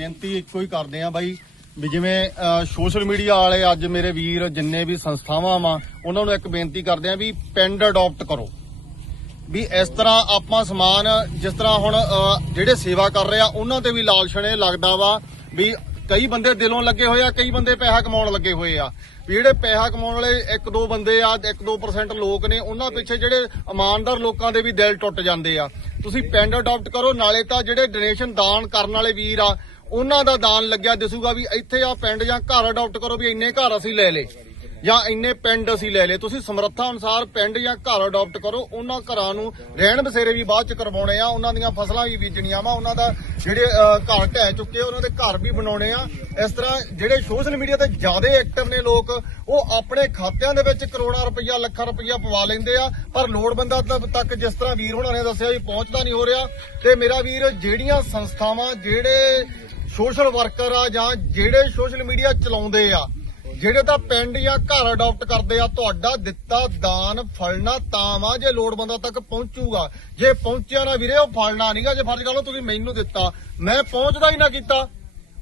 ਬੇਨਤੀ ਇੱਕੋ ਹੀ ਕਰਦੇ ਆ ਬਾਈ ਵੀ ਜਿਵੇਂ ਸੋਸ਼ਲ ਮੀਡੀਆ ਵਾਲੇ ਅੱਜ ਮੇਰੇ ਵੀਰ ਜਿੰਨੇ ਵੀ ਸੰਸਥਾਵਾਂ ਵਾ, ਉਹਨਾਂ ਨੂੰ ਇੱਕ ਬੇਨਤੀ ਕਰਦੇ ਆ ਵੀ ਪਿੰਡ ਅਡਾਪਟ ਕਰੋ। ਵੀ ਇਸ ਤਰ੍ਹਾਂ ਆਪਾਂ ਸਮਾਨ, ਜਿਸ ਤਰ੍ਹਾਂ ਹੁਣ ਜਿਹੜੇ ਸੇਵਾ ਕਰ ਰਹੇ ਆ, ਉਹਨਾਂ ਤੇ ਵੀ ਲਾਲਛਣੇ ਲੱਗਦਾ ਵਾ ਵੀ ਕਈ ਬੰਦੇ ਦਿਲੋਂ ਲੱਗੇ ਹੋਏ ਆ, ਕਈ ਬੰਦੇ ਪੈਸਾ ਕਮਾਉਣ ਲੱਗੇ ਹੋਏ ਆ। ਵੀ ਜਿਹੜੇ ਪੈਸਾ ਕਮਾਉਣ ਵਾਲੇ ਇੱਕ ਦੋ ਬੰਦੇ ਆ 1-2% ਲੋਕ ਨੇ, ਉਹਨਾਂ ਪਿੱਛੇ ਜਿਹੜੇ ਇਮਾਨਦਾਰ ਲੋਕਾਂ ਦੇ ਵੀ ਦਿਲ ਟੁੱਟ ਜਾਂਦੇ ਆ। ਤੁਸੀਂ ਪਿੰਡ ਅਡਾਪਟ ਕਰੋ, ਨਾਲੇ ਤਾਂ ਜਿਹੜੇ ਡੋਨੇਸ਼ਨ ਦਾਨ ਕਰਨ ਵਾਲੇ ਵੀਰ ਆ ਉਹਨਾਂ ਦਾ ਦਾਨ ਲੱਗਿਆ ਦਿਸੂਗਾ ਵੀ ਇੱਥੇ ਆ ਪਿੰਡ ਜਾਂ ਘਰ ਅਡਾਪਟ ਕਰੋ ਵੀ ਇੰਨੇ ਘਰ ਅਸੀਂ ਲੈ ਲੇ ਜਾਂ ਇੰਨੇ ਪਿੰਡ ਅਸੀਂ ਲੈ ਲਏ। ਤੁਸੀਂ ਸਮਰੱਥਾ ਅਨੁਸਾਰ ਪਿੰਡ ਜਾਂ ਘਰ ਅਡਾਪਟ ਕਰੋ। ਉਹਨਾਂ ਘਰਾਂ ਨੂੰ ਰਹਿਣ ਬਸੇਰੇ ਵੀ ਬਾਅਦ ਚ ਕਰਵਾਉਣੇ ਆ। ਉਹਨਾਂ ਦੀਆਂ ਫਸਲਾਂ ਵੀ ਬੀਜਣੀਆਂ ਵਾ। ਉਹਨਾਂ ਦਾ ਜਿਹੜੇ ਘਰ ਢਹਿ ਚੁੱਕੇ ਆ, ਉਹਨਾਂ ਦੇ ਘਰ ਵੀ ਬਣਾਉਣੇ ਆ। ਇਸ ਤਰ੍ਹਾਂ ਜਿਹੜੇ ਸੋਸ਼ਲ ਮੀਡੀਆ ਤੇ ਜ਼ਿਆਦਾ ਐਕਟਿਵ ਨੇ ਲੋਕ ਉਹ ਆਪਣੇ ਖਾਤਿਆਂ ਦੇ ਵਿੱਚ ਕਰੋੜਾਂ ਰੁਪਈਆ ਲੱਖਾਂ ਰੁਪਈਆ ਪਵਾ ਲੈਂਦੇ ਆ। ਪਰ ਲੋੜਵੰਦਾਂ ਤੱਕ ਤੱਕ ਜਿਸ ਤਰ੍ਹਾਂ ਵੀਰ ਹੋਣਾ ਨੇ ਦੱਸਿਆ ਵੀ ਪਹੁੰਚਦਾ ਨਹੀਂ ਹੋ ਰਿਹਾ। ਤੇ ਮੇਰਾ ਵੀਰ ਜਿਹੜੀਆਂ ਸੰਸਥਾਵਾਂ ਜਿਹੜੇ ਸੋਸ਼ਲ ਵਰਕਰ ਆ ਜਾਂ ਜਿਹੜੇ ਸੋਸ਼ਲ ਮੀਡੀਆ ਚਲਾਉਂਦੇ ਆ, ਜਿਹੜੇ ਤਾਂ ਪਿੰਡ ਜਾਂ ਘਰ ਅਡਾਪਟ ਕਰਦੇ ਆ, ਤੁਹਾਡਾ ਦਿੱਤਾ ਦਾਨ ਫਲਣਾ ਤਾਂ ਵਾ ਜੇ ਲੋੜਵੰਦਾਂ ਤੱਕ ਪਹੁੰਚੂਗਾ। ਜੇ ਪਹੁੰਚਿਆ ਨਾ ਵੀਰੇ, ਉਹ ਫਲਣਾ ਨਹੀਂਗਾ ਜੇ ਫਰਜ਼ ਕਰ ਲਓ ਤੁਸੀਂ ਮੈਨੂੰ ਦਿੱਤਾ। ਮੈਂ ਪਹੁੰਚਦਾ ਹੀ ਨਾ ਕੀਤਾ।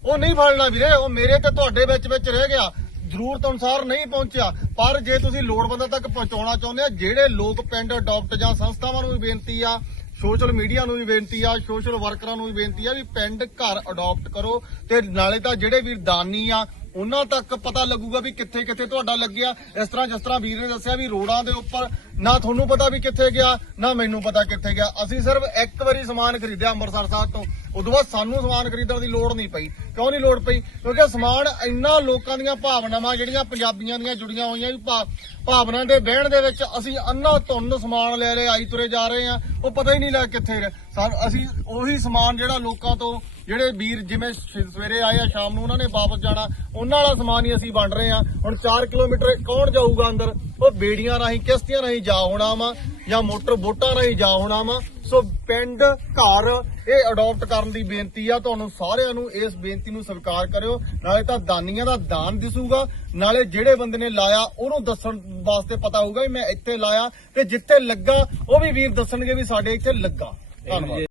ਉਹ ਨਹੀਂ ਫਲਣਾ ਵੀਰੇ, ਉਹ ਮੇਰੇ ਤੇ ਤੁਹਾਡੇ ਵਿੱਚ ਵਿੱਚ ਰਹਿ ਗਿਆ। ਜ਼ਰੂਰਤ ਅਨੁਸਾਰ ਨਹੀਂ ਪਹੁੰਚਿਆ। ਪਰ ਜੇ ਤੁਸੀਂ ਲੋੜਵੰਦਾਂ ਤੱਕ ਪਹੁੰਚਾਉਣਾ ਚਾਹੁੰਦੇ ਆ, ਜਿਹੜੇ ਲੋਕ ਪਿੰਡ ਅਡਾਪਟ ਜਾਂ ਸੰਸਥਾਵਾਂ ਨੂੰ ਵੀ ਬੇਨਤੀ ਆ ਸੋਸ਼ਲ ਮੀਡੀਆ ਨੂੰ ਵੀ ਬੇਨਤੀ ਆ, ਸੋਸ਼ਲ ਵਰਕਰਾਂ ਨੂੰ ਵੀ ਬੇਨਤੀ ਆ ਵੀ ਪਿੰਡ ਘਰ ਅਡਾਪਟ ਕਰੋ ਤੇ ਨਾਲੇ ਤਾਂ ਜਿਹੜੇ ਵੀਰ ਦਾਨੀ ਆ, ਉਹਨਾਂ ਤੱਕ ਪਤਾ ਲੱਗੂਗਾ ਵੀ ਕਿੱਥੇ ਕਿੱਥੇ ਤੁਹਾਡਾ ਲੱਗਿਆ। ਇਸ ਤਰ੍ਹਾਂ ਜਿਸ ਤਰ੍ਹਾਂ ਵੀਰ ਨੇ ਦੱਸਿਆ ਵੀ ਰੋਡਾਂ ਦੇ ਉੱਪਰ ਨਾ ਤੁਹਾਨੂੰ ਪਤਾ ਵੀ ਕਿੱਥੇ ਗਿਆ, ਨਾ ਮੈਨੂੰ ਪਤਾ ਕਿੱਥੇ ਗਿਆ। ਅਸੀਂ ਸਿਰਫ ਇੱਕ ਵਾਰੀ ਸਮਾਨ ਖਰੀਦਿਆ ਅੰਮ੍ਰਿਤਸਰ ਸਾਹਿਬ ਤੋਂ। ਉਦੋਂ ਬਾਅਦ ਸਾਨੂੰ ਸਮਾਨ ਖਰੀਦਣ ਦੀ ਲੋੜ ਨਹੀਂ ਪਈ। ਕਿਉਂ ਨਹੀਂ ਲੋੜ ਪਈ? ਕਿਉਂਕਿ ਸਮਾਨ ਇੰਨਾ ਲੋਕਾਂ ਦੀਆਂ ਭਾਵਨਾਵਾਂ ਜਿਹੜੀਆਂ ਪੰਜਾਬੀਆਂ ਦੀਆਂ ਜੁੜੀਆਂ ਹੋਈਆਂ ਵੀ ਭਾ- ਭਾਵਨਾ ਦੇ ਬਹਿਣ ਦੇ ਵਿੱਚ ਅਸੀਂ ਅੰਨਾ ਧੁੰਨ ਸਮਾਨ ਲੈ ਰਹੇ, ਆਈ ਤੁਰੇ ਜਾ ਰਹੇ ਆ ਉਹ ਪਤਾ ਹੀ ਨਹੀਂ ਲੱਗ ਕਿੱਥੇ ਰਿਹਾ। ਅਸੀਂ ਉਹੀ ਸਮਾਨ ਜਿਹੜਾ ਲੋਕਾਂ ਤੋਂ, ਜਿਹੜੇ ਵੀਰ ਜਿਵੇਂ ਸਵੇਰੇ ਆਏ ਆ, ਸ਼ਾਮ ਨੂੰ ਉਹਨਾਂ ਨੇ ਵਾਪਸ ਜਾਣਾ, ਉਹਨਾਂ ਵਾਲਾ ਸਮਾਨ ਹੀ ਅਸੀਂ ਵੰਡ ਰਹੇ ਆ ਹੁਣ 4 ਕਿਲੋਮੀਟਰ ਕੌਣ ਜਾਊਗਾ ਅੰਦਰ? ਉਹ ਬੇੜੀਆਂ ਰਾਹੀਂ, ਕਿਸ਼ਤੀਆਂ ਰਾਹੀਂ ਜਾ ਹੋਣਾ ਵਾ। ਜਾਂ ਮੋਟਰ ਬੋਟਾਂ ਰਾਹੀਂ ਜਾ ਹੋਣਾ ਵਾ। ਸੋ ਪਿੰਡ, ਘਰ, ਇਹ ਅਡਾਪਟ ਕਰਨ ਦੀ ਬੇਨਤੀ ਆ। ਤੁਹਾਨੂੰ ਸਾਰਿਆਂ ਨੂੰ ਇਸ ਬੇਨਤੀ ਨੂੰ ਸਵੀਕਾਰ ਕਰਿਓ। ਨਾਲੇ ਤਾਂ ਦਾਨੀਆਂ ਦਾ ਦਾਨ ਦਿਸੂਗਾ। ਨਾਲੇ ਜਿਹੜੇ ਬੰਦੇ ਨੇ ਲਾਇਆ, ਉਹਨੂੰ ਦੱਸਣ ਵਾਸਤੇ ਪਤਾ ਹੋਊਗਾ ਵੀ ਮੈਂ ਇੱਥੇ ਲਾਇਆ ਤੇ ਜਿੱਥੇ ਲੱਗਾ, ਉਹ ਵੀ ਵੀਰ ਦੱਸਣਗੇ ਵੀ ਸਾਡੇ ਇੱਥੇ ਲੱਗਾ। ਧੰਨਵਾਦ।